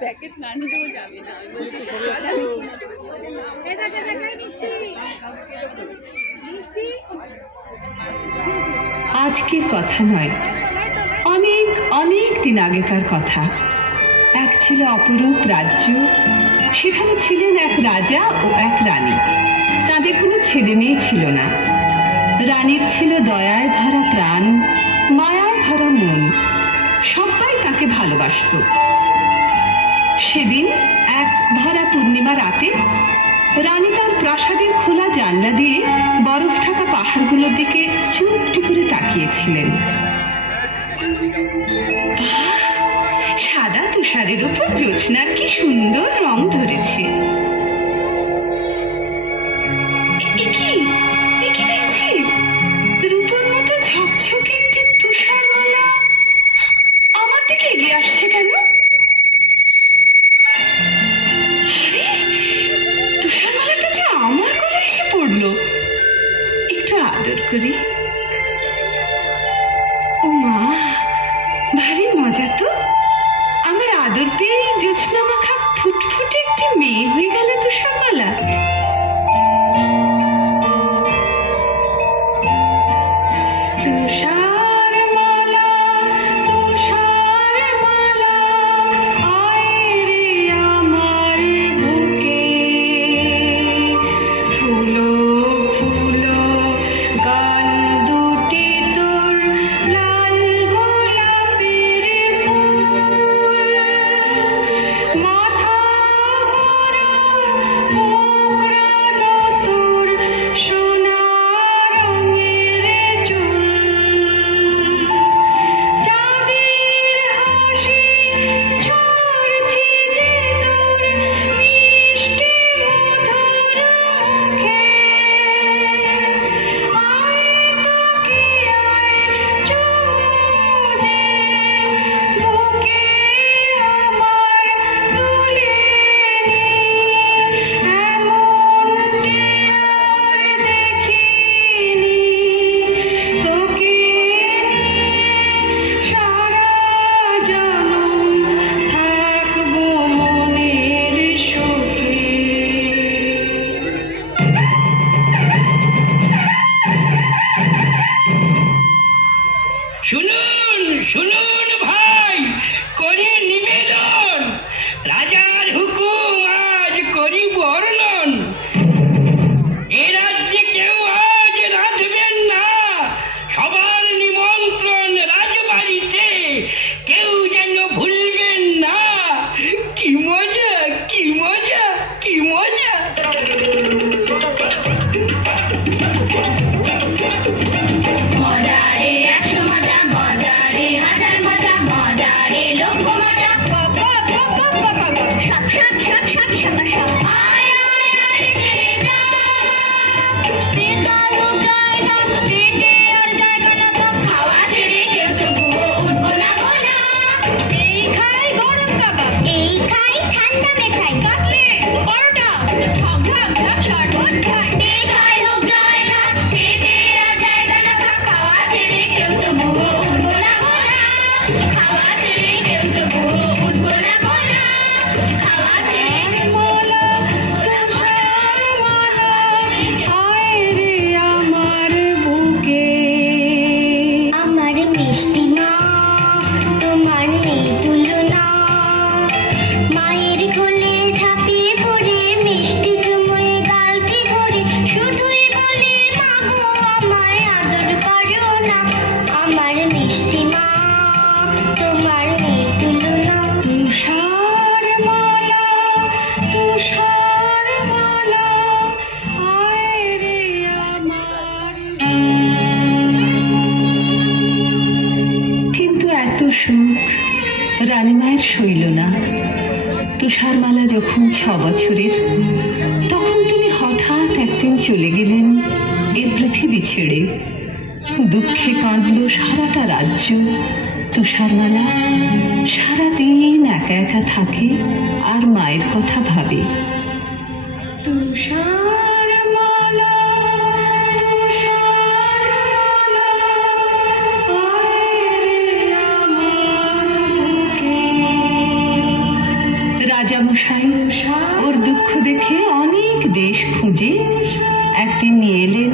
Packet না নিলেও যাবে না। আজকের কথা নয়, অনেক অনেক দিন আগেকার কথা। এক ছিল অপরূপ রাজ্য, সেখানে ছিলেন এক রাজা ও এক রানী। তাদের কোনো ছেলে মেয়ে ছিল না। রানীর ছিল দয়ায় ভরা প্রাণ, মায়ায় ভরা মন, সবাই তাকে ভালোবাসত। সেদিন এক ভরা পূর্ণিমা রাতে রানী তার প্রাসাদের খোলা জানলা দিয়ে বরফ ঢাকা পাহাড়গুলোর দিকে চুপটি করে তাকিয়েছিলেন। সাদা তুষারের উপর জ্যোৎস্নার কি সুন্দর রং ধরেছে। দেখছি রূপোর মতো ঝকঝকে একটি তুষারমালা আমার দিকে এগিয়ে আসছে কেন? তুষারমালাটা যে আমার কোলে এসে পড়লো। একটু আদর করি। ও মা, ভারী মজা তো। আমার আদর পেয়ে জ্যোৎস্না মাখা ফুটফুটে একটি মেয়ে হয়ে গেল তুষারমালা। রানীমায়ের সইল না। তুষারমালা যখন 6 বছরের, তখন তিনি হঠাৎ একদিন চলে গেলেন এ পৃথিবী ছেড়ে। দুঃখে কাঁদল সারাটা রাজ্য। তুষারমালা সারাদিন একা একা থাকে আর মায়ের কথা ভাবে। তুষারমালা রাজামশাই ওর দুঃখ দেখে অনেক দেশ খুঁজে একদিন নিয়ে এলেন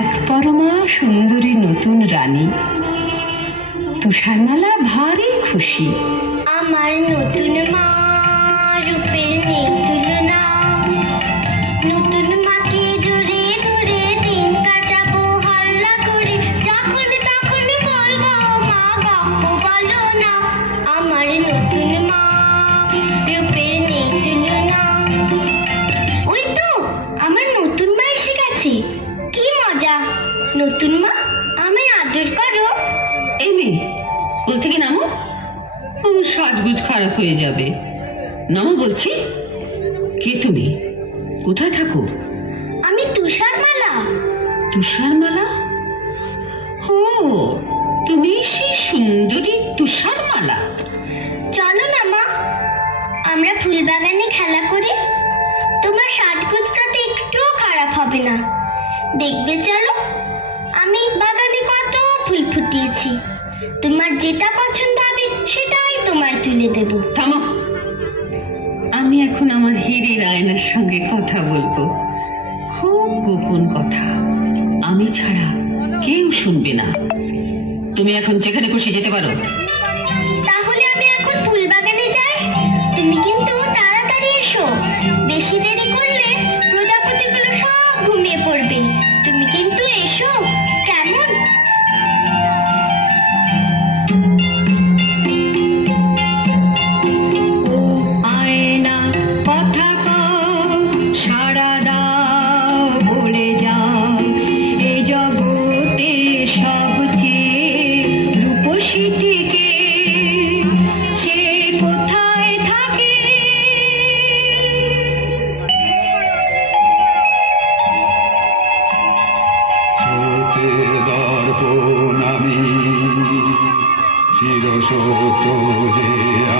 এক পরমা সুন্দরী নতুন রানী। তুষারমালা ভারী খুশি। আমার নতুন মা রূপের নেই তুলনা, নতুন মাকে জুড়ে ধরে দিন কাটাবো হাল্লা করে, যখন তখন বলবো মা গপ্প বলো না। আমার নতুন মা রূপের নেই তুলনা। ওই তো আমার নতুন মা এসে গেছে, কি মজা। নতুন মা আমায় আদর করো। এই মেয়ে, কোল থেকে নামো, আমার সাজগুজ খারাপ হয়ে যাবে। নামো বলছি। কে তুমি? কোথায় থাকো? আমি তুষারমালা। তুষারমালা? ও, তুমি সেই সুন্দরী তুষারমালা। চলো না মা, আমরা ফুলবাগানে খেলা করি। তোমার সাজগোজটাতে একটুও খারাপ হবে না, দেখবে। চলো, আমি বাগানে কত ফুল ফুটিয়েছি, তোমার যেটা পছন্দ হবে সেটাই তোমায় তুলে দেব। থামো, আমি এখন আমার হিরের আয়নার সঙ্গে কথা বলবো, খুব গোপন কথা, আমি ছাড়া কেউ শুনবে না। তুমি এখন যেখানে খুশি যেতে পারো। তাহলে আমি এখন ফুলবাগানে যাই, তুমি কিন্তু তাড়াতাড়ি এসো। বেশি দেরি করলে প্রজাপতিগুলো সব ঘুমিয়ে পড়বে। তুমি কিন্তু এসো, কেমন?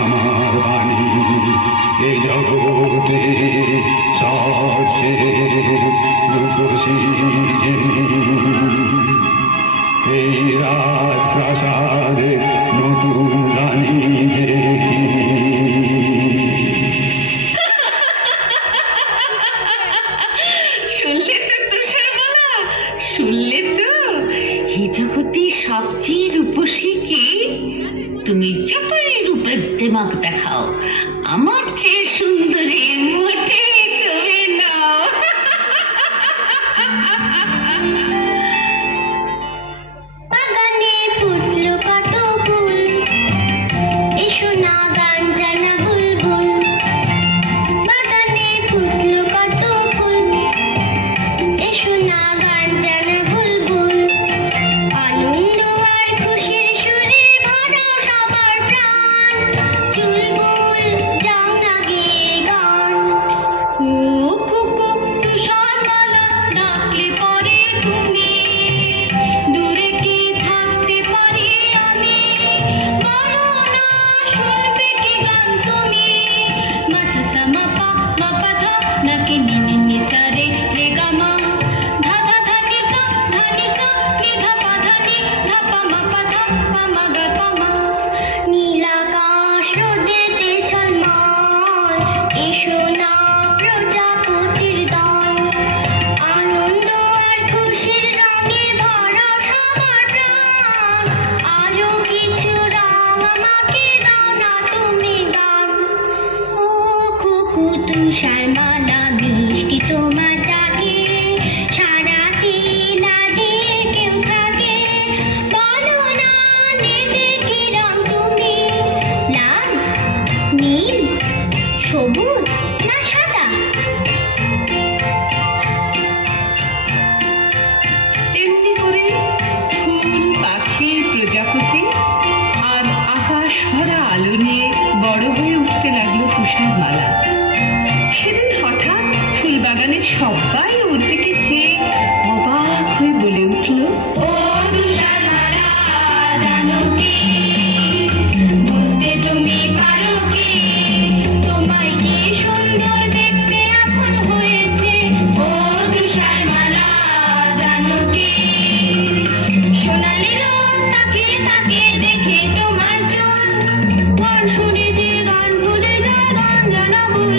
আমার বাণী এই জগতে সবচেয়ে রূপসী এই রাজপ্রাসাদে নতুন রানী দেখি। শুনলে তো তুষারমালা, শুনলে তো? এই জগতে সবচেয়ে রূপসী কে? তুমি যতই রূপের দিমাগ দেখাও, আমার চেয়ে সুন্দরী মোটে তুমি নাও। বাগানে ফুটলো কত ফুল, এসো না গান জানা বুলবুল। বাগানে ফুটলো কত ফুল, এসো না গান জানা বুলবুল। আনন্দ আর খুশির সুরে ভরা সবার প্রাণ, চুলবুল যাও না গেয়ে গান। ও কুকু তুষারমালা ডাকলে পরে তুমি, দূরে কি থাকতে পারি আমি? বলো না শুনবে কি গান তুমি? মাসা সা মা পা ধা নাকি নি নি নি সা রে রে গা মা, ধা ধা ধা নি সা নি ধা পা ধা নি ধা পা মা মা গা পা মা। নীলাকাশ রোদেতে ঝলমল, এসো না প্রজাপতির দল। আনন্দ আর খুশির রঙে ভরা সবার প্রাণ, আরো কিছু রং আমাকে দাও না তুমি দান। ও কুকু তুষারমালা মিষ্টি তোমার ডাকে, সারা চিলাদে কেউ থাকে। বলো না নেবে কি রং তুমি? লাল, নীল, সবুজ না সাদা? এমনি করে ফুল, পাখি, প্রজাপতি আর আকাশ ভরা আলো নিয়ে বড় হয়ে উঠতে লাগলো তুষারমালা। সেদিন হঠাৎ ফুলবাগানের সবাই ওর দিকে চেয়ে অবাক হয়ে বলে উঠল, ও তুষারমালা জানো কি, বুঝতে তুমি পারো কি, তোমায় কি সুন্দর দেখতে এখন হয়েছে। ও তুষারমালা জানো কি, সোনালি রোদ তাকে তাকে দেখে তোমার চুল, গান শুনে যে গান ভুলে যায় গান জানা ভুল।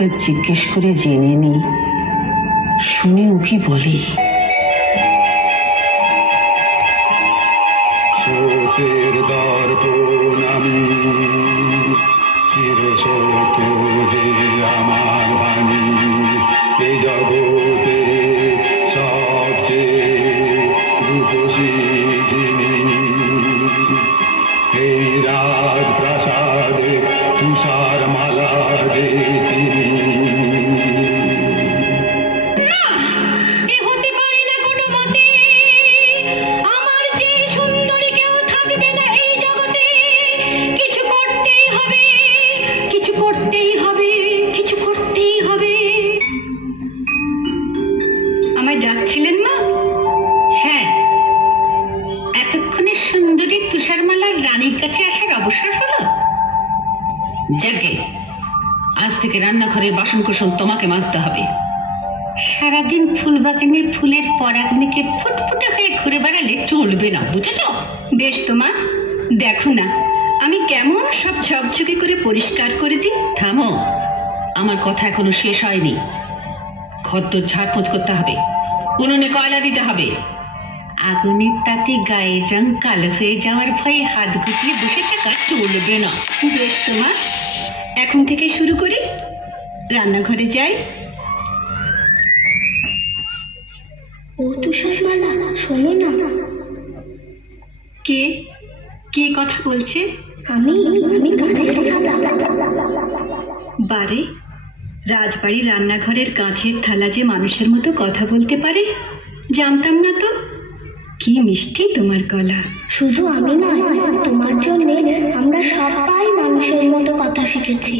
একবার জিজ্ঞেস করে জেনে নি, শুনে ও কি বলে। সত্যের দর্পণ আমি, চির সত্য যে আমার বাণী, এ জগতে সবচেয়ে রূপসী যিনি, এই রাজপ্রাসাদে তুষার মালা যে তিনি। ডাকছিলেন মা? হ্যাঁ, এতক্ষণে সুন্দরী তুষারমালার রানীর কাছে আসার অবসর হলো। যাকে আজ থেকে রান্নাঘরের বাসন কোসন তোমাকে মাজতে হবে। সারাদিন ফুল বাগানে ফুলের পরাগনিকে ফুটফুটে হয়ে ঘুরে বেড়ালে চলবে না, বুঝেছ? বেশ তো মা, দেখো না আমি কেমন সব ঝকঝকে করে পরিষ্কার করে দিই। থামো, আমার কথা এখনো শেষ হয়নি। ঘরদোর ঝাড়পোছ করতে হবে, উনুনে কয়লা দিতে হবে। আগুনের তাতে গায়ের রং কালো হয়ে যাওয়ার ভয়ে হাত গুটিয়ে বসে থাকা চলবে না। বেশ তো মা, এখন থেকে শুরু করি। রান্নাঘরে যাই। ও তুষারমালা, শোনো না। কে কে কথা বলছে? আমি কাঁচের থালা। বারে, রাজবাড়ির রান্নাঘরের কাঁচের থালা যে মানুষের মতো কথা বলতে পারে জানতাম না তো। কি মিষ্টি তোমার গলা। শুধু আমি নয়, তোমার জন্য আমরা সবাই মানুষের মতো কথা শিখেছি।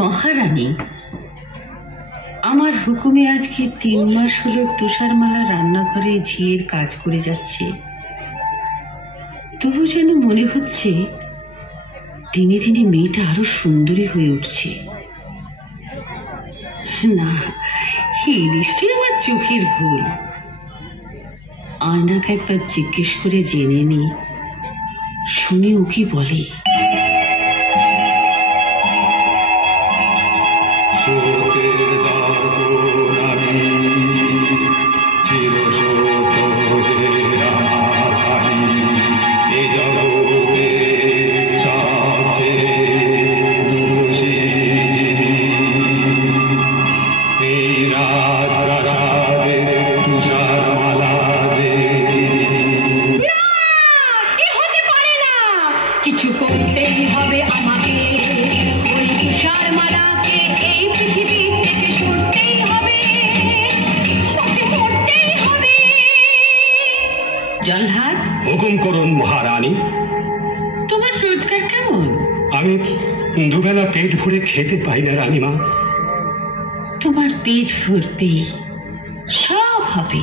মহারানী, আমার হুকুমে আজকে 3 মাস হলো তুষারমালা রান্নাঘরে ঝিয়ের কাজ করে যাচ্ছে। তবু যেন মনে হচ্ছে দিনে দিনে মেয়েটা আরো সুন্দরী হয়ে উঠছে। না, এই নিশ্চয়ই আমার চোখের ভুল। আয়নাকে একবার জিজ্ঞেস করে জেনে নি, শুনে ও কি বলে। সত্যের দর্পণ আমি, চির সত্য যে আমার বাণী, এ জগতে সবচেয়ে রূপসী যিনি, এই রাজপ্রাসাদে তুষারমালা যে তিনি। কিছু করতেই হবে আমাকে, ওই তুষারমালাকে এই পৃথিবী থেকে সরতেই হবে, ওকে মরতেই হবে। জলহাত, হুকুম করুন মহারানী। তোমার রোজগার কেমন? আমি দুবেলা পেট ভরে খেতে পাই না রানীমা। তোমার পেট ভরবে, সব হবে।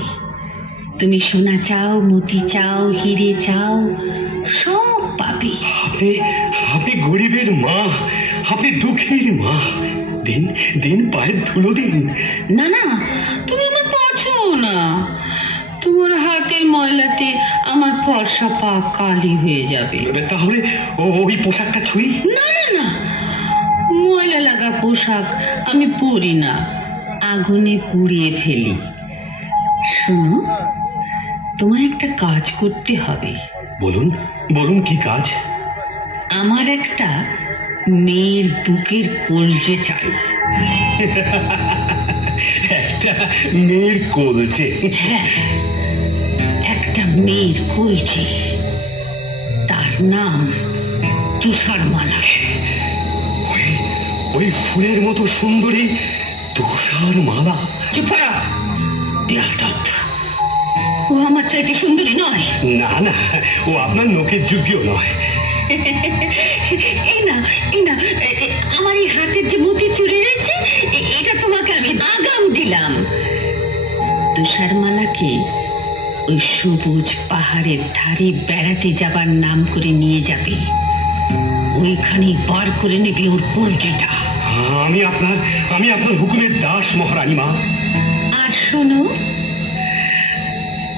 তুমি সোনা চাও, মতি চাও, হিরে চাও, সব পাবে। আপনি গরিবের মা, আপনি দুঃখীর মা। দিন দিন পায়ের ধুলো দিন। না না, তুমি আমার পাচ্ছো না। তোমার হাতের ময়লাতে আমার ফর্সা পা কালি হয়ে যাবে। তাহলে ওই পোশাকটা ছুঁই। না না না, ময়লা লাগা পোশাক আমি পরি না, আগুনে পুড়িয়ে ফেলি। শোনো, তোমায় একটা কাজ করতে হবে। বলুন বলুন, কি কাজ? আমার একটা মেয়ের বুকের কলজে চাই। একটা মেয়ের কলজে? হ্যাঁ, একটা মেয়ের কলজে, তার নাম তুষারমালা। ওই ফুলের মতো সুন্দরী তুষারমালা? চুপ করো, বেয়াদব। ও আমার চাইতে সুন্দরী নয়। না না, ও আপনার লোকের যোগ্য নয়। এই না, এই না, আমার এই হাতের যে মতিচুর রয়েছে, এটা তোমাকে আমি আগাম দিলাম। তুষারমালাকে ওই সবুজ পাহাড়ের ধারে বেড়াতে যাবার নাম করে নিয়ে যাবে। ওইখানে বার করে নেবে ওর কলজেটা। আমি আপনার হুকুমের দাস মহারানী মা। আর শোনো,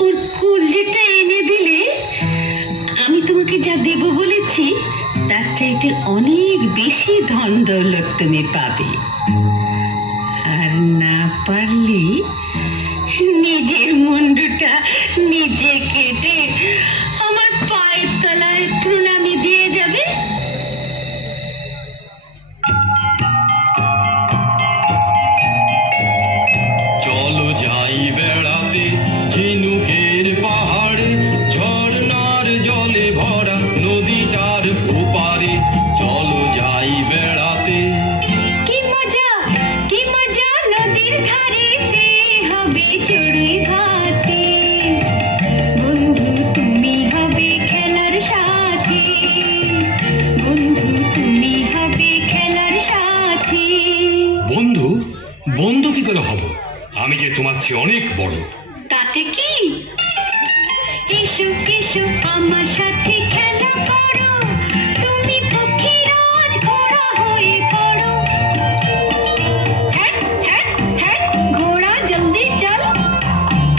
ওর কলজেটা এনে দিলে আমি তোমাকে যা দেব বলেছি তার চাইতে অনেক বেশি ধন দৌলত তুমি পাবে। আর না পারলে নিজের মুন্ডুটা নিজে কেটে আমার পায়ের তলায় প্রণামী দিয়ে যাবে। চলো যাই বেড়াতে ঝিনুকের পাহাড়ে, ঝর্ণার জলে ভরা নদীটার ওপারে। চলো যাই বেড়াতে। কি মজা নদীর ধারেতে হবে চড়ুই ভাতে। বন্ধু তুমি হবে খেলার সাথী, বন্ধু তুমি হবে খেলার সাথী। বন্ধু? বন্ধু কি করে হব? আমি যে তোমার চেয়ে অনেক বড়। তাতে কি? এসো এসো আমার সাথে খেলা করো, তুমি পক্ষীরাজ ঘোড়া হয়ে পড়ো। হ্যাঁ হ্যাঁ হ্যাঁ, ঘোড়া জলদি চল,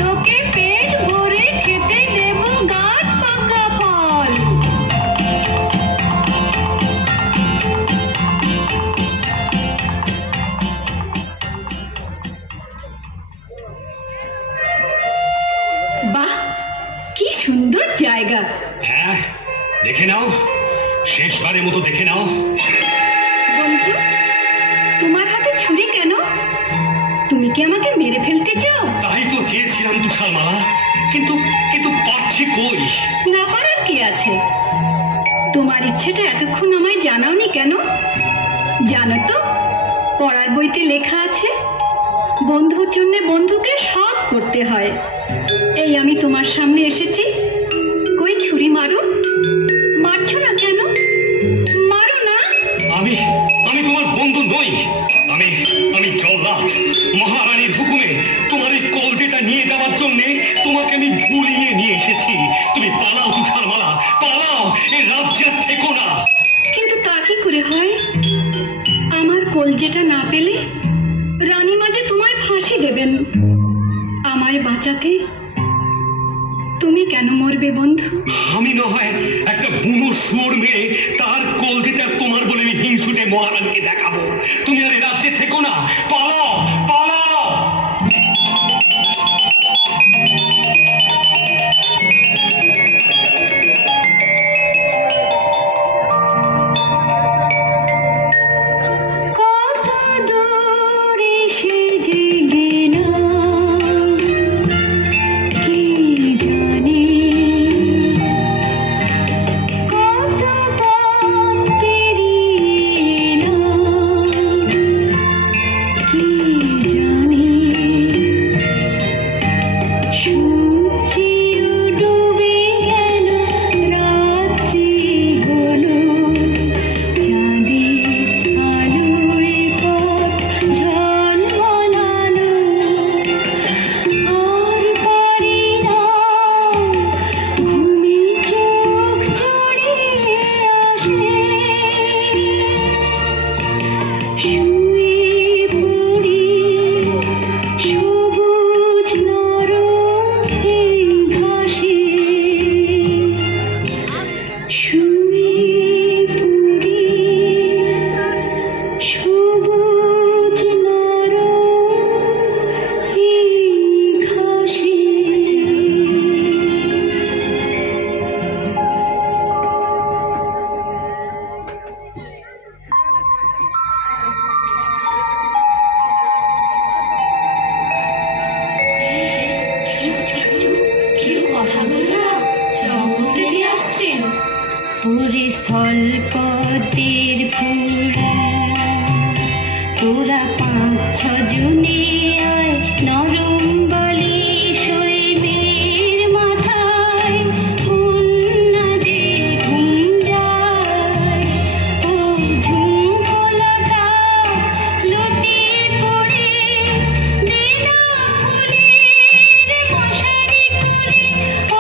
তোকে পেট ভরে খেতে দেব গাছ পাকা ফল। বাহ, কি সুন্দর জায়গা। হ্যাঁ, দেখে নাও, শেষবারের মতো দেখে নাও। বন্ধু, তোমার হাতে ছুরি কেন? তুমি কি আমাকে মেরে ফেলতে চাও? তাই তো চেয়েছিলাম তুষারমালা, কিন্তু কিন্তু পারছি কই। না পারার কি আছে? তোমার ইচ্ছেটা এতক্ষণ আমায় জানাওনি কেন? জানো তো, পড়ার বইতে লেখা আছে বন্ধুর জন্য বন্ধুকে সব করতে হয়। এই আমি তোমার সামনে এসেছি, কই ছুরি মারো। মারছো না কেন? মারো না। আমি আমি তোমার বন্ধু নই। আমি জল্লাদ, মহারানীর হুকুমে তোমার এই কলজেটা নিয়ে যাওয়ার জন্য তোমাকে আমি ভুলিয়ে নিয়ে এসেছি। তুমি পালাও তুষারমালা, পালাও, এই রাজ্যের থেকো না। কিন্তু তা কি করে হয়? আমার কলজেটা না পেলে রানীমা যে তোমায় ফাঁসি দেবেন। আমায় বাঁচাতে তুমি কেন মরবে বন্ধু? আমি না হয় একটা বুনো সুর মেরে তার কলজেটা তোমার বলে হিংসুটে মহারানীকে দেখাবো। তুমি আর এই রাজ্যে থেকো না, পালাও পালাও। কত দূরে সে যে গেলাম, কি জানি কত পথ পেরিয়ে এলাম, কি জানি সূর্যিও ডুবে গেল, রাত্রি হলো, চাঁদের আলোয় পথ ঝলমলানো। আর পারি না ঘুমে চোখ জড়িয়ে আসে, শুয়ে পড়ি সবুজ নরম এই ঘাসে, শুয়ে পড়ি সবুজ নরম এই ঘাসে। তোরা 5-6 জনে আয় নরম বালি শৈবের মাথায় কন্যা যে ঘুম যায় ও ঝুমকোলতা লতি পড়ে দেনা ফুলের মশারি করে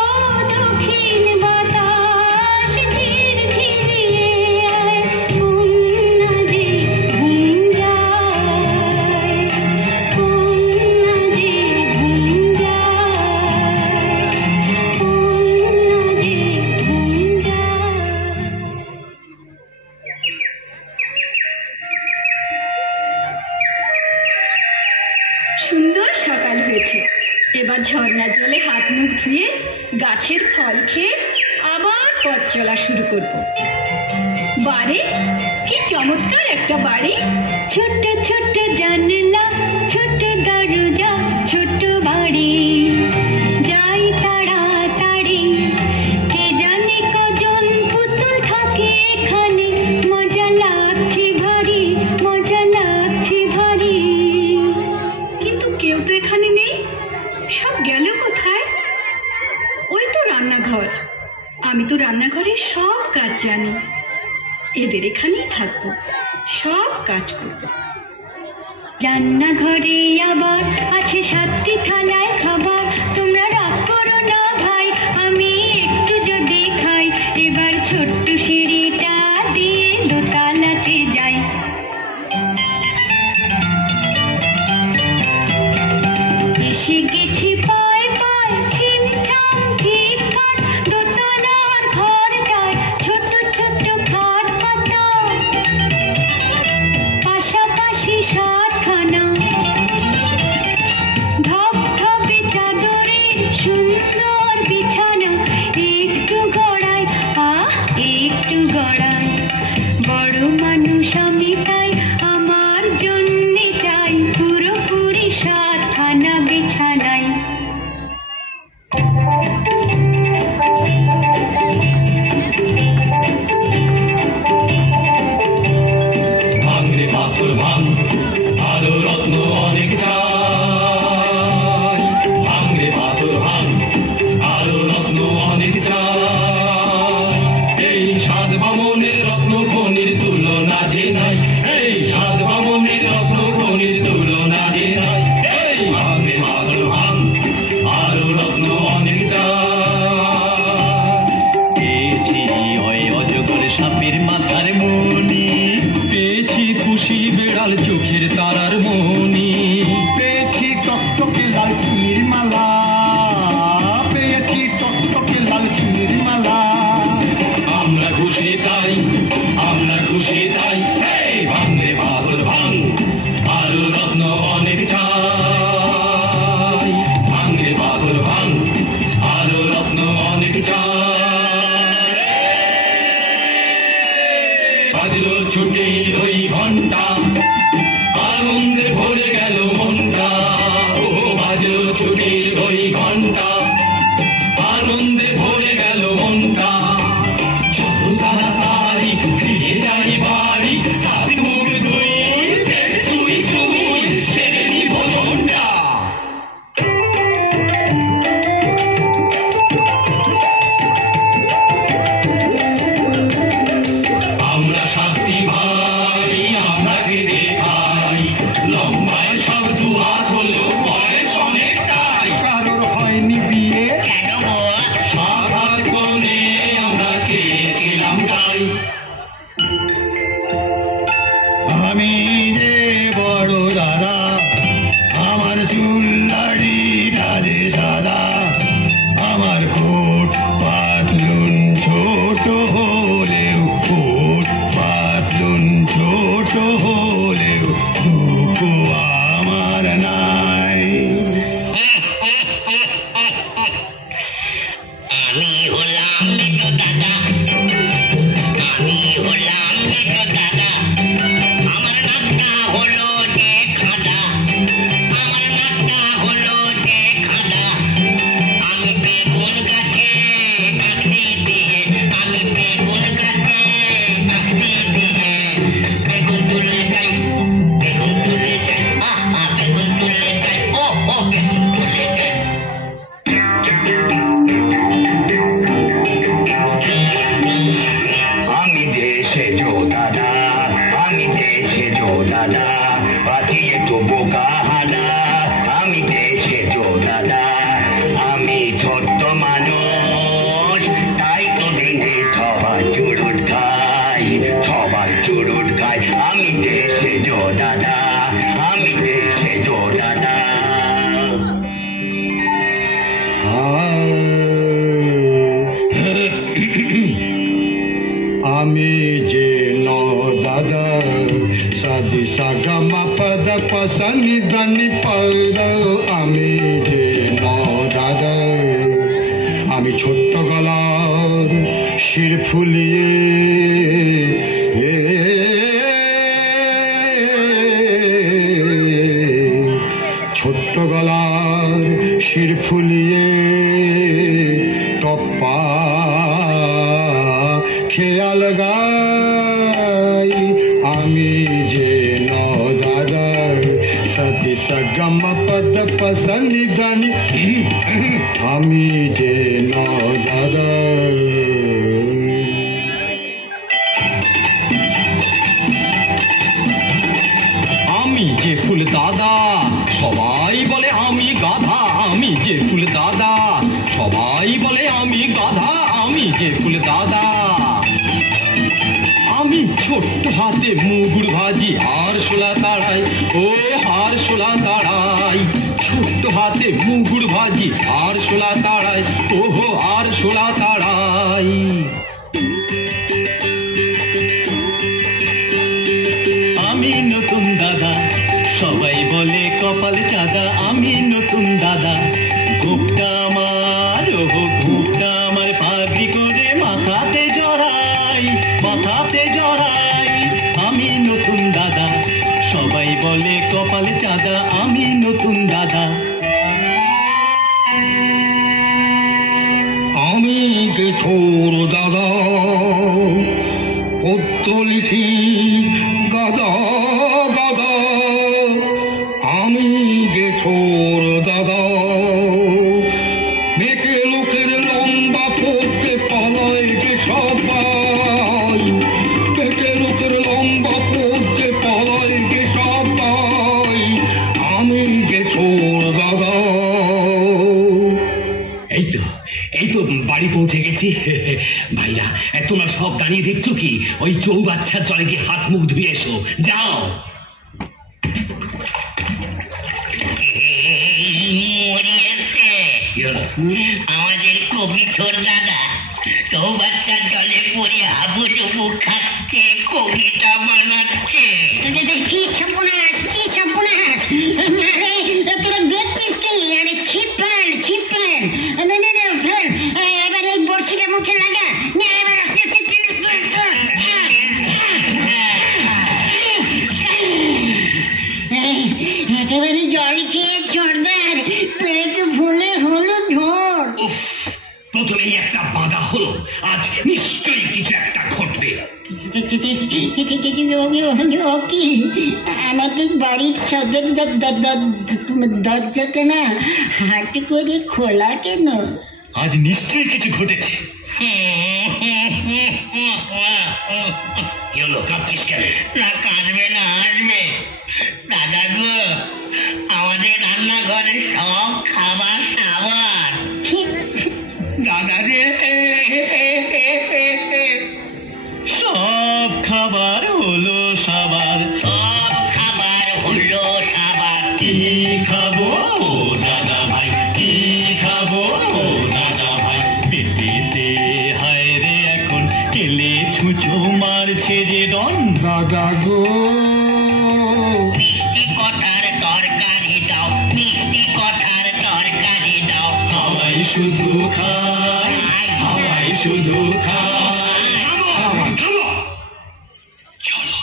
ও দক্ষিণ বাতাস ঝিরঝিরিয়ে আয় কন্যা যে ঘুম যায় কন্যা যে ঘুম যায় কন্যা যে ঘুম যায়। সুন্দর সকাল হয়েছে। এবার ঝর্ণার জলে হাত মুখ ধুয়ে গাছের ফল খেয়ে আবার পথ চলা শুরু করব। বাড়ি কি চমৎকার একটা বাড়ি! ছোট্ট ছোট্ট জানলা ছোট্ট দরজা ছোট্ট বাড়ি যাই তাড়াতাড়ি কে জানে কজন পুতুল থাকে এখানে মজা লাগছে ভারী মজা লাগছে ভারী। কিন্তু কেউ তো এখানে নেই, সব গেল কোথায়? ওই তো রান্নাঘর, আমি তো রান্নাঘরের সব কাজ জানি। এদের এখানেই থাকবো, সব কাজ করবো। রান্নাঘরে আবার আছে 7টি থালায় খাবার তোমরা রাগ করো না ভাই আমি একটু যদি খাই এবার ছোট্ট সিঁড়িটা দিয়ে দোতলাতে যাই। এসে গেছি পায় পায় ছিমছাম খিটখাট দোতলার ঘরটায় ছোট ছোট খাট পাতা পাশাপাশি 7খানা ধপধপে চাদরের সুন্দর বিছানা একটু গড়াই একটু গড়াই বড় মানুষ আমি তাই আমার জন্যে চাই পুরোপুরি 7খানা বিছানায়। ভাঙরে পাথর ভাঙ আলো রত্ন অনেক চাই ভাঙরে পাথর ভাঙ আলো রত্ন অনেক চাই এই 7 বামনের রত্ন খনির তুলনা যে নাই এই 7 বামনের রত্ন খনির তুলনা যে নাই এই ভাঙরে পাথর ভাঙ আলো রত্ন অনেক চাই পেয়েছি হয় অজগর সাপের মাথার মণি পেয়েছি খুশি বেড়াল চোখের তারার মণি পেয়েছি টকটকে লাল চুনির মালা পেয়েছি টকটকে লাল চুনির মালা আমরা খুশি তাই এই ভাঙরে পাথর ভাঙ আলো রত্ন অনেক চাই ভাঙরে পাথর ভাঙ আলো রত্ন অনেক চাই বাজলো ছুটে ওই ঘন্টা আনন্দে ভরে গেল মনটা দাদা, আমি যে সেজ দাদা। আমি যে ন দাদা, সাদি সাগা মা পদ পসনি ধনি পদ। আমি যে ন দাদা, আমি ছোট্ট গলার শির ফুলিয়ে ছোট্ট গলার শির ফুলিয়ে টপ্পা খেয়াল গাই। আমি যে ন দাদা, সতি সগম পদ পসনি ধনি। আমি যে ন দাদা। আমি যে ফুল দাদা, সবাই বলে আমি গাধা। আমি যে ফুল দাদা, সবাই বলে আমি গাধা। আমি যে ফুল দাদা। আমি ছোট্ট হাতে মুগুর ভাজি আর শোলা তাড়াই, ও আর শোলা তাড়াই। ছোট্ট হাতে মুগুর ভাজি আর শোলা তাড়াই, ওহো আর শোলা তাড়াই। আমি নতুন দাদা, সবাই বলে কপাল চাঁদা। আমি নতুন দাদা, গোপটা আমার, ওহো গোপটা আমার পাগড়ি করে মাথাতে জড়াই, মাথাতে জড়াই। আমি নতুন দাদা, সবাই বলে কপাল চাঁদা। আমি নতুন দাদা। আমি যে ছোর দাদা, পদ্য লিখি গাদা গাদা। আমি যে ছোর দাদা, মেটে লোকের লম্বা পড়তে পালায় যে সবাই। মেটে লোকের লম্বা পড়তে পালায় যে সবাই। আমি যে ছোর দাদা। এই তো বাড়ি পৌঁছে গেছি। ভাইরা, তোমরা সব দাঁড়িয়ে দেখছো কি? ওই চৌবাচ্চার জলে গিয়ে হাত মুখ ধুয়ে এসো, যাও। আমাদের কবি ছোট দাদা চৌবাচ্চার জলে পড়ে হাবুডুবু খাচ্ছে, কবিতা বানাচ্ছে। কি সর্বনাশ, কি সর্বনাশ! আরে তোরা দেখছিস কি? আরে ছিপান ছিপান, না না না ফেল। এবার এই বড়শিটা মুখে লাগা। না এবার আস্তে আস্তে টেনে ফেল। একেবারে জল খেয়ে ছোটদার পেট ভুলে হলো ঝড়। প্রথমেই একটা বাঁধা হলো, আজ নিশ্চয়ই কিছু একটা ঘটবে। আমাদের বাড়ির সদর দরজাটা না হাট করে খোলা কেন? আজ নিশ্চয়ই কিছু ঘটেছে। কি হলো, কাঁদছিস কেন? না কাঁদবে না, আসবে। দাদা গো, আমাদের রান্নাঘরে সব খাবার সাবার। দাদা রে, সব খাবার হলো সাবার, সব খাবার হলো সাবার। কি খাবো দাদা ভাই, কি খাবো দাদা ভাই? পেটেতে হায় রে এখন কেলে ছুঁচো মারছে যে ডন। দাদা গো, মিষ্টি কথার তরকারি দাও, মিষ্টি কথার তরকারি দাও। হাওয়াই শুধু খায়, হাওয়াই শুধু খায়। চলো,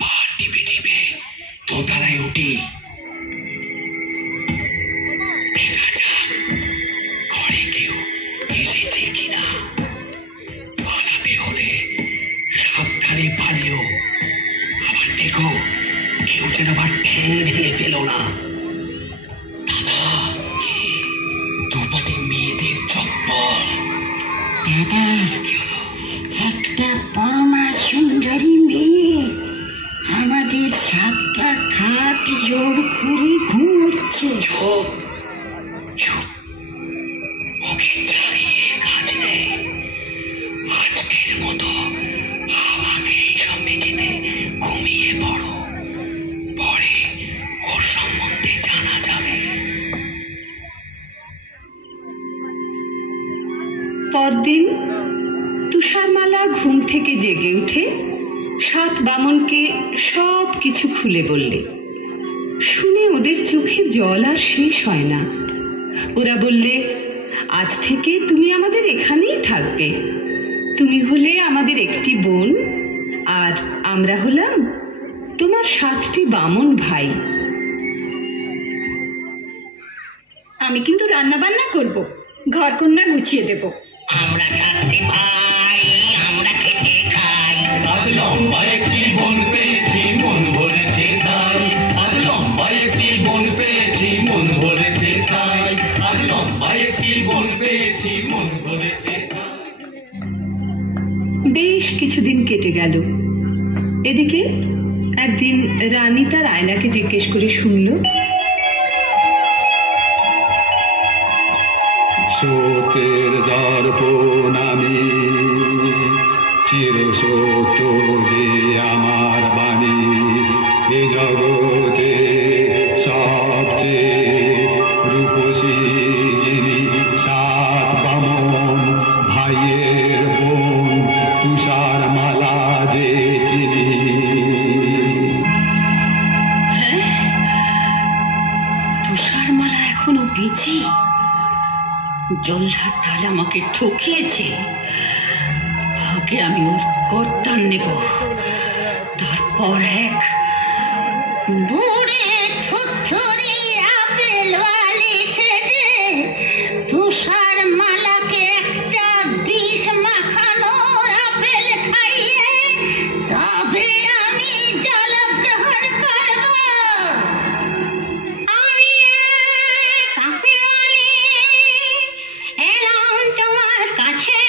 পা টিপে টিপে দোতলায় উঠি। দেখা যাক ঘরে কেউ এসেছে কিনা। পালাতে হলে সাবধানে পালিও। আবার দেখো কেউ যেন আবার ঠ্যাং ভেঙে ফেলো না। দাদা, দুপাটি মেয়েদের চপ্পল। দাদা, একটা পরমা সুন্দরী মেয়ে আমাদের সাতটা খাট জোর করে ঘুমোচ্ছে। চুপ চুপ, ওকে জাগিয়ে কাজ নেই। আজকের মতো আমাকে এইসব মেঝেতে ঘুমিয়ে পড়ো। পরদিন তুষারমালা ঘুম থেকে জেগে উঠে 7 বামনকে সব কিছু খুলে বললে। শুনে ওদের চোখে জল আর শেষ হয় না। ওরা বললে, আজ থেকে তুমি আমাদের এখানেই থাকবে। তুমি হলে আমাদের একটি বোন, আর আমরা হলাম তোমার 7টি বামন ভাই। আমি কিন্তু রান্না বান্না করব, ঘর কন্যা গুছিয়ে দেব। আমরা 7টি ভাই, আমরা খেটে খাই। আজ লম্বা একটি বোন পেয়েছি, মন ভরেছে তাই। আজ লম্বা একটি বোন পেয়েছি, মন ভরেছে তাই। আজ লম্বা একটি বোন পেয়েছি, মন ভরেছে তাই। বেশ কিছুদিন কেটে গেল। এদিকে একদিন রানী তার আয়নাকে জিজ্ঞেস করে শুনল, সত্যের দর্পণ আমি, চির সত্য যে আমার বাণী। এ জগতে সবচেয়ে রূপসী যিনি, 7 বামন ভাইয়ের বোন, তুষারমালা যে তিনি। তুষারমালা এখনো বেঁচে? জল্লাদ তাহলে আমাকে ঠকিয়েছে। আগে আমি ওর কর্তান নেব, তারপর এক। বুড়ে থুথুরি আপেলওয়ালি সেজে তুষার মালাকে একটা বিষ মাখানো আপেল খাইয়ে তবে আমি জলগ্রহণ করব। আমি কাফেওয়ালি এলাম তোমার কাছে,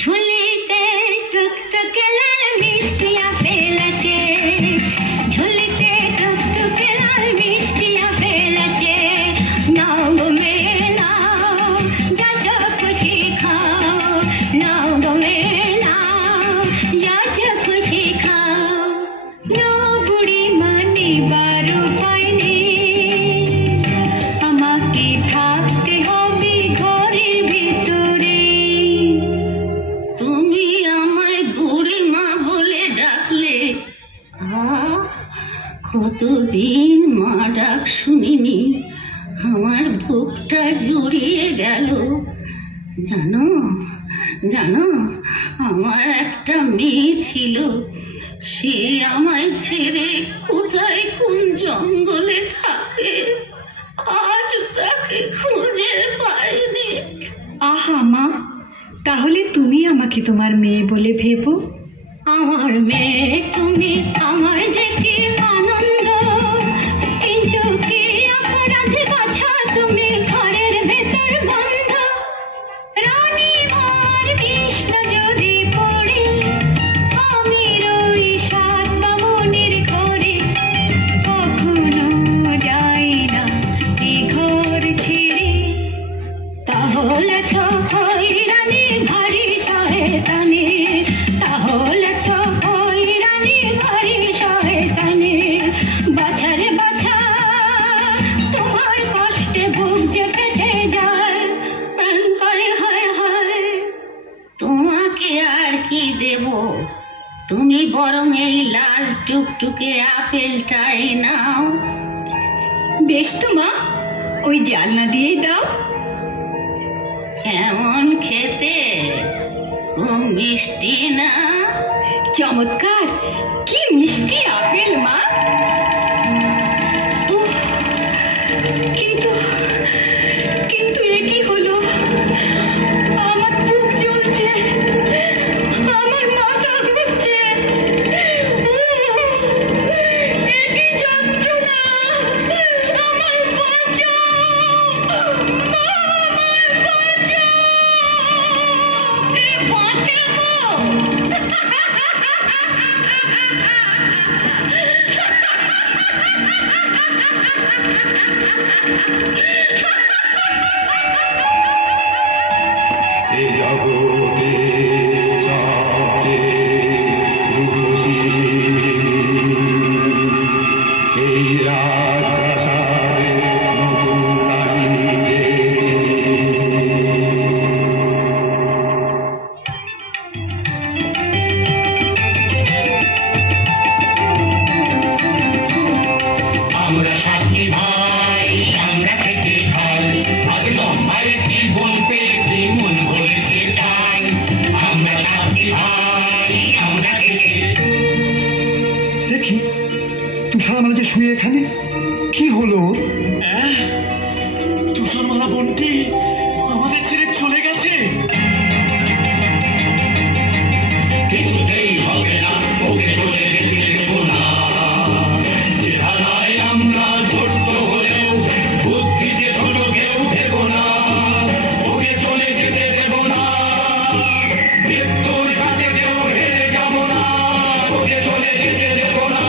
ঝুলিতে টুকটুকে লাল মিষ্টি আপেল আছে, ঝুলিতে টুকটুকে লাল মিষ্টি আপেল আছে। নাও গো মেয়ে নাও, যা যা খুশি খাও। নাও গো মেয়ে নাও, যা যা খুশি খাও। নাও বুড়ি মানে বারো পাইনি, আমাকে থাকতে হবে ঘরের ভিতরে। তুমি আমায় বুড়ি মা বলে ডাকলে, কতদিন মা ডাক শুনিনি। আমার বুকটা জুড়িয়ে গেল। জানো জানো, আমার একটা মেয়ে ছিল, সে আমায় ছেড়ে কোথায় কোন জঙ্গলে থাকে, আজ তাকে খুঁজে পাইনি। আহা মা, তাহলে তুমি আমাকে তোমার মেয়ে বলে ভেবো। আমার মেয়ে তুমি, আমার যে কি আনন্দ, কিন্তু কি অপরাধে বাছা তুমি ঘরের ভেতর বন্ধ। রানী মার কৃষ্ণ যদি পড়ে, আমি রই 7 বামনের ঘরে। কখনো যাই না এই ঘর ছেড়ে, তাহলে তো ওই রানী ভারী শয়তানি, তাহলে তো ওই রানী ভারী শয়তানি। বাছারে বাছা, তোমার কষ্টে বুক যে ফেটে যায়, প্রাণ করে হায় হায়। তোমাকে আর কি দেব, তুমি বরং এই লাল টুকটুকে আপেলটাই নাও। বেশ তো মা, ওই জালনা দিয়েই দাও। কেমন খেতে, খুব মিষ্টি না? চমৎকার, কি মিষ্টি আপেল মা। উফ, কিন্তু কিন্তু এ কি হলো? আমার বুক জ্বলছে, আমার মাথা ঘুরছে। এ কি যন্ত্রণা! আমায় বাঁচাও, মা, আমায় বাঁচাও। বাঁচাবো? তুষারমালা যে শুয়ে এখানে, কি হলো? তুষারমালা বোনটি আমাদের ছেড়ে চলে গেছে। কিছুতেই হবে না, ওকে চলে যেতে দেব না। চেহারায় আমরা ছোট্ট হলেও বুদ্ধিতে ছোট কেউ ভেব না। ওকে চলে যেতে দেব না, মৃত্যুর কাছে কেউ হেরে যাব না। ওকে চলে যেতে দেব না।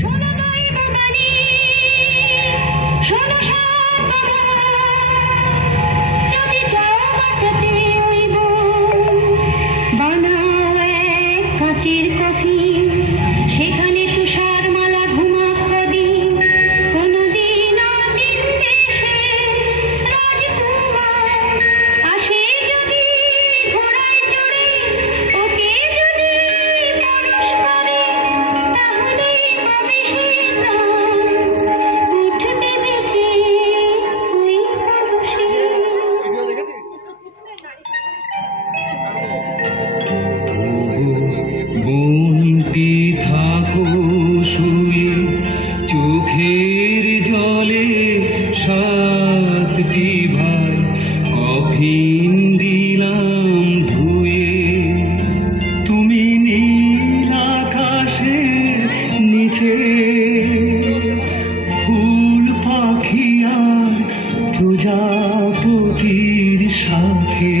শোনো দৈববাণী, শোনো সাতবামন, যদি চাও বাঁচাতে ওই বোন, বানাও এক কাঁচের কফিন, সেখানে তুষারমালা ঘুমাক কদিন। কোনদিন অচিন দেশে রাজকুমার আসে যদি ঘোড়ায় চড়ে, ওকে যদি পরশ করে, তাহলেই পাবে সে প্রাণ, উঠবে বেঁচে ওই পরশে। বোনটি থাকো শুয়ে, চোখের জলে সাতটি ভাই কফিন দিলাম ধুয়ে। তুমি নীল আকাশের নিচে, ফুল পাখি আর প্রজাপতির সাথে।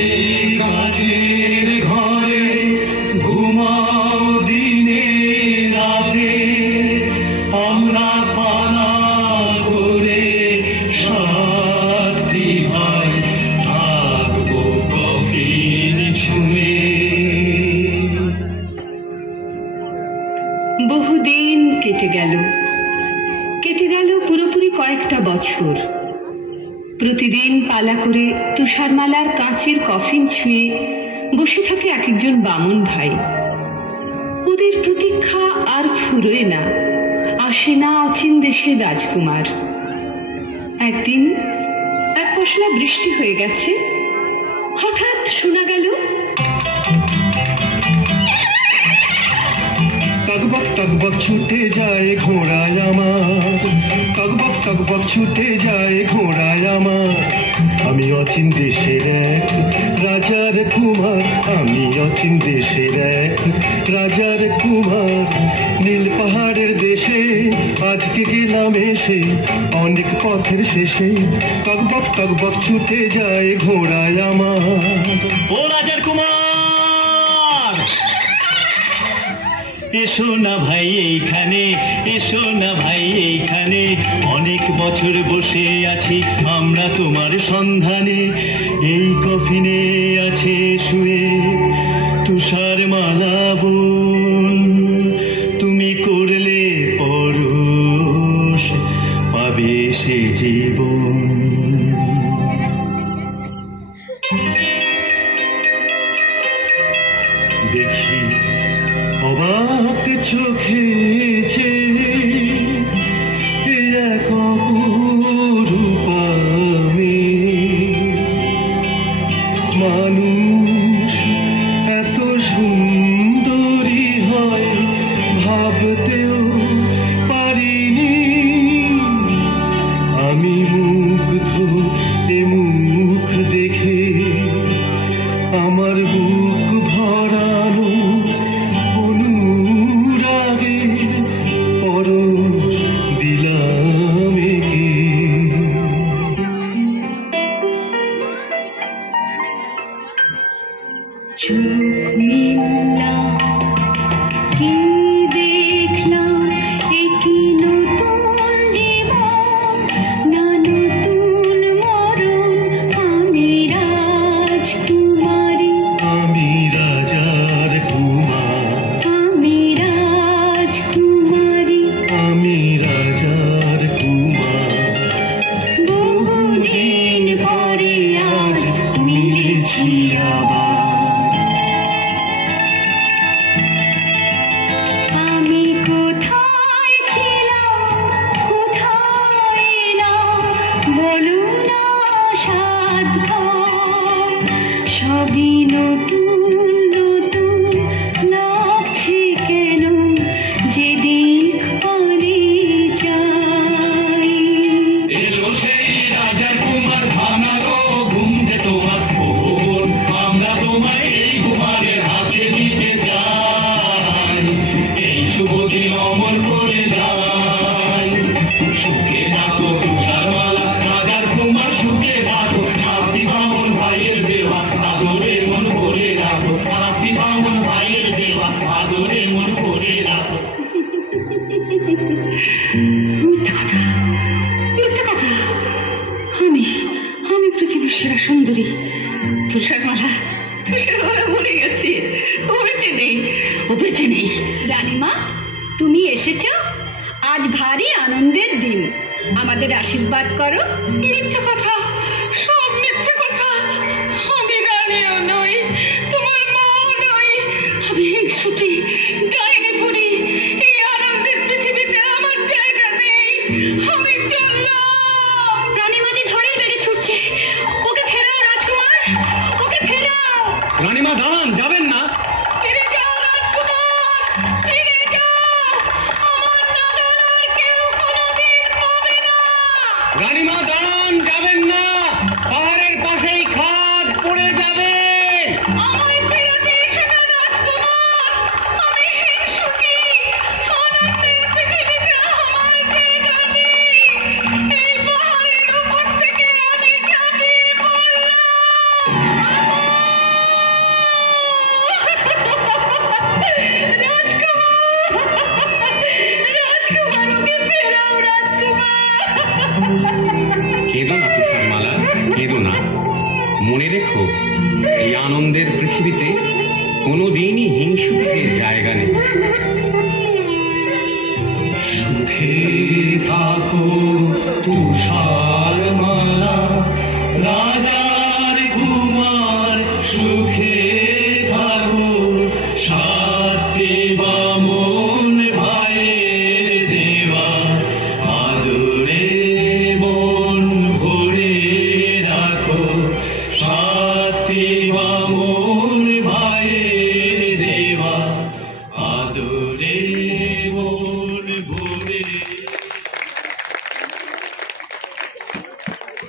এই কাছের ঘরে ঘুমাও দিনে রাতে, আমরা পালা করে সাতটি ভাই থাকবো কফিন ছুঁয়ে। বহুদিন কেটে গেল, পুরোপুরি কয়েকটা বছর। প্রতিদিন পালা করে তুষারমালার কাঁচের কফিন ছুঁয়ে বসে থাকে এক একজন বামুন ভাই। ওদের প্রতীক্ষা আর ফুরোয় না, আসে না অচিন দেশের রাজকুমার। একদিন এক পশলা বৃষ্টি হয়ে গেছে, হঠাৎ শোনা গেল টকবক টকবক ছুটে যায় ঘোড়ায় আমার, টকবক টকবক ছুটে যায় ঘোড়ায় আমার। আমি অচিন দেশের এক রাজার কুমার, আমি অচিন দেশের এক রাজার কুমার। নীল পাহাড়ের দেশে আজকে গেলাম এসে, অনেক পথের শেষে টকবক টকবক ছুটে যায় ঘোড়ায় আমার। ও রাজার কুমার, এসো না ভাই এইখানে, এসো না ভাই এইখানে। অনেক বছর বসে আছি আমরা তোমার সন্ধানে। এই কফিনে আছে শুয়ে তুষারমালা বোন, তুমি করলে পরশ পাবে সে জীবন। দেখি অবাক চোখে যে এক অপরূপা মেয়ে। মানুষ এত সুন্দরী হয় ভাবতেও পারিনি। আমি মুগ্ধ এ মুখ দেখে, আমার বুক ভরানো অনুরাগে পরশ দিলাম একে। চোখ মেললাম, কি দেখলাম শুভ দিন অমর করে যায়। সুখে থাকো তুষার মালা রাজার কুমার, সুখে থাকো সাথী বামন ভাইয়ের দেওয়া আদরে মন ভরে রাখো, সাথী বামন ভাইয়ের দেওয়া আদরে মন ভরে রাখো। মিথ্যে কথা। আমি আমি পৃথিবীর সেরা সুন্দরী। তুষারমালা মরে গেছে, ও বেঁচে নেই, ও বেঁচে নেই। রানীমা, তুমি এসেছো, আজ ভারী আনন্দের দিন, আমাদের আশীর্বাদ করো। মিথ্যে কথা, সব মিথ্যে কথা। আমি রানীও নই, তোমার মাও নই, আমি হিংসুটি, ডাইনি বুড়ি। এই আনন্দের পৃথিবীতে আমার জায়গা নেই, আমি চললাম। রানীমা যে ঝড়ের বেগে ছুটছে, ওকে ফেরাও রাজকুমার, ওকে ফেরাও। রানীমা দাঁড়ান, যাবেন না। ফিরে যাও রাজকুমার, ফিরে যাও। আমার নাগাল আর কেউ কোনোদিন পাবে না। রানীমা দাঁড়ান, যাবেন না, পাহাড়ের পাশেই খাদ পড়ে যাবে। আমায় ফেরাতে এসো না রাজকুমার, আমি হিংসুটি, আনন্দের পৃথিবীতে আমার জায়গা নেই। এই পাহাড়ের উপর থেকে আমি ঝাঁপিয়ে পড়লাম। রাজকুমার, ওকে ফেরাও রাজকুমার। কেঁদো না তুষারমালা, কেঁদো না। মনে রেখো, এই আনন্দের পৃথিবীতে কোনোদিনই হিংসুকের জায়গা নেই। সুখে থাকো তুষার মালা রাজার কুমার, সুখে থাকো সাথী বামন ভাইয়ের দেওয়া আদরে মন ভরে রাখো, সাথী বামন